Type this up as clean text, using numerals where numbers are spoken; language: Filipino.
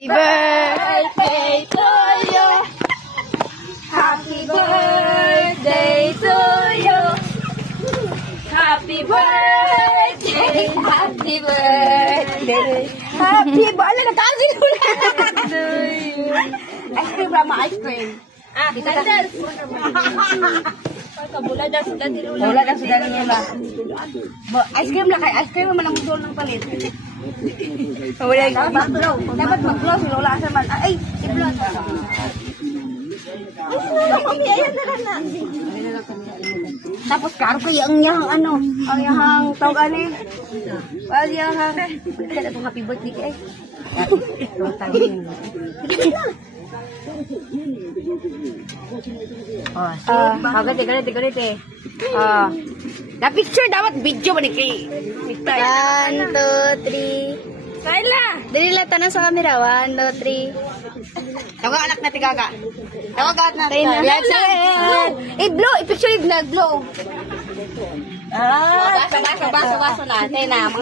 Birthday to you. Happy birthday to you. Happy birthday. Happy birthday. Happy birthday. Nagkasi ko na. Ice cream ba? Ice cream. Kita ka. Wala daw sudah niya ba? Ice cream lang kay ice cream man ang mudol ng palit. Dapat mag-blow si Lola sa man. Ay, i-blow. Tapos karo kaya ang yahang ano, ang yahang tawag ani. Well, yahang kada tong happy birthday kay. Ganit. Na picture dapat video ba ni kay? 1, 2, 3. Kaila. Dili la tanan sa camera. 1, 2, 3. Tawag anak na tigaga. Tawag anak na tigaga. I-blow, i-picture i-vlog blow. Sabas natin na.